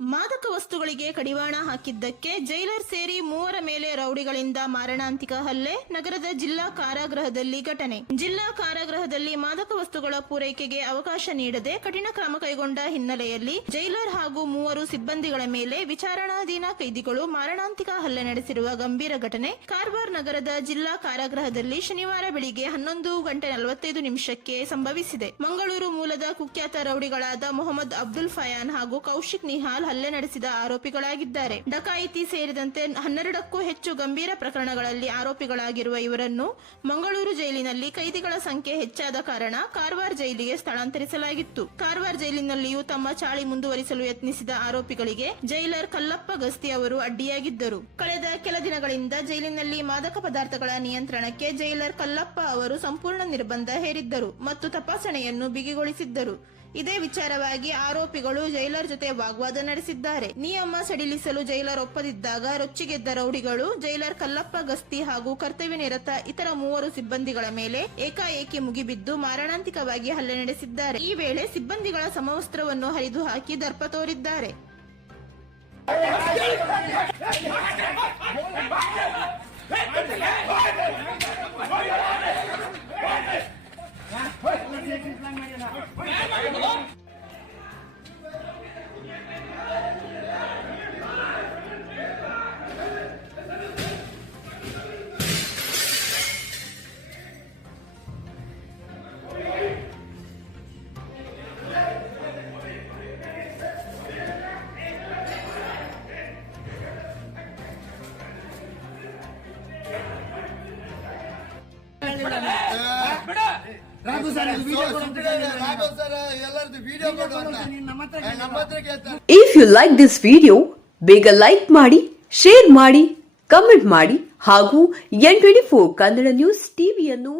ಮಾದಕ ವಸ್ತುಗಳಿಗೆ ಕಡಿವಾಣ ಹಾಕಿದ್ದಕ್ಕೆ ಜೈಲರ್ ಸೇರಿ ಮೂವರ ಮೇಲೆ ರೌಡಿಗಳಿಂದ ಮಾರಣಾಂತಿಕ ಹಲ್ಲೆ, ನಗರದ ಜಿಲ್ಲಾ ಕಾರಾಗೃಹದಲ್ಲಿ ಘಟನೆ. ಜಿಲ್ಲಾ ಕಾರಾಗೃಹದಲ್ಲಿ ಮಾದಕ ವಸ್ತುಗಳ ಪೂರೈಕೆಗೆ ಅವಕಾಶ ನೀಡದೆ ಕಠಿಣ ಕ್ರಮ ಕೈಗೊಂಡ ಹಿನ್ನೆಲೆಯಲ್ಲಿ ಜೈಲರ್ ಹಾಗೂ ಮೂವರು ಸಿಬ್ಬಂದಿಗಳ ಮೇಲೆ ವಿಚಾರಣಾಧೀನ ಕೈದಿಗಳು ಮಾರಣಾಂತಿಕ ಹಲ್ಲೆ ನಡೆಸಿರುವ ಗಂಭೀರ ಘಟನೆ. ಕಾರವಾರ ನಗರದ ಜಿಲ್ಲಾ ಕಾರಾಗೃಹದಲ್ಲಿ ಶನಿವಾರ ಬೆಳಿಗ್ಗೆ ಹನ್ನೊಂದು ಗಂಟೆ ನಲವತ್ತೈದು ನಿಮಿಷಕ್ಕೆ ಸಂಭವಿಸಿದೆ. ಮಂಗಳೂರು ಮೂಲದ ಕುಖ್ಯಾತ ರೌಡಿಗಳಾದ ಮೊಹಮ್ಮದ್ ಅಬ್ದುಲ್ ಫಯಾನ್ ಹಾಗೂ ಕೌಶಿಕ್ ನಿಹಾಲ್ ಹಲ್ಲೆ ನಡೆಸಿದ ಆರೋಪಿಗಳಾಗಿದ್ದಾರೆ. ಡಕಾಯಿತಿ ಸೇರಿದಂತೆ ಹನ್ನೆರಡಕ್ಕೂ ಹೆಚ್ಚು ಗಂಭೀರ ಪ್ರಕರಣಗಳಲ್ಲಿ ಆರೋಪಿಗಳಾಗಿರುವ ಇವರನ್ನು ಮಂಗಳೂರು ಜೈಲಿನಲ್ಲಿ ಕೈದಿಗಳ ಸಂಖ್ಯೆ ಹೆಚ್ಚಾದ ಕಾರಣ ಕಾರವಾರ ಜೈಲಿಗೆ ಸ್ಥಳಾಂತರಿಸಲಾಗಿತ್ತು. ಕಾರವಾರ ಜೈಲಿನಲ್ಲಿಯೂ ತಮ್ಮ ಚಾಳಿ ಮುಂದುವರಿಸಲು ಯತ್ನಿಸಿದ ಆರೋಪಿಗಳಿಗೆ ಜೈಲರ್ ಕಲ್ಲಪ್ಪ ಗಸ್ತಿ ಅವರು ಅಡ್ಡಿಯಾಗಿದ್ದರು. ಕಳೆದ ಕೆಲ ದಿನಗಳಿಂದ ಜೈಲಿನಲ್ಲಿ ಮಾದಕ ಪದಾರ್ಥಗಳ ನಿಯಂತ್ರಣಕ್ಕೆ ಜೈಲರ್ ಕಲ್ಲಪ್ಪ ಅವರು ಸಂಪೂರ್ಣ ನಿರ್ಬಂಧ ಹೇರಿದ್ದರು ಮತ್ತು ತಪಾಸಣೆಯನ್ನು ಬಿಗಿಗೊಳಿಸಿದ್ದರು. ಇದೇ ವಿಚಾರವಾಗಿ ಆರೋಪಿಗಳು ಜೈಲರ್ ಜೊತೆ ವಾಗ್ವಾದ ನಡೆಸಿದ್ದಾರೆ ನಿಯಮ ಸಡಿಲಿಸಲು ಜೈಲರ್ ಒಪ್ಪದಿದ್ದಾಗ ರೊಚ್ಚಿಗೆದ್ದ ರೌಡಿಗಳು ಜೈಲರ್ ಕಲ್ಲಪ್ಪ ಗಸ್ತಿ ಹಾಗೂ ಕರ್ತವ್ಯ ನಿರತ ಇತರ ಮೂವರು ಸಿಬ್ಬಂದಿಗಳ ಮೇಲೆ ಏಕಾಏಕಿ ಮುಗಿಬಿದ್ದು ಮಾರಣಾಂತಿಕವಾಗಿ ಹಲ್ಲೆ ನಡೆಸಿದ್ದಾರೆ ಈ ವೇಳೆ ಸಿಬ್ಬಂದಿಗಳ ಸಮವಸ್ತ್ರವನ್ನು ಹರಿದು ಹಾಕಿ ದರ್ಪ ತೋರಿದ್ದಾರೆ if you like this video ಬೇಗ ಲೈಕ್ ಮಾಡಿ ಶೇರ್ ಮಾಡಿ ಕಮೆಂಟ್ ಮಾಡಿ ಹಾಗೂ N twenty four Kannada news ಟಿವಿಯನ್ನು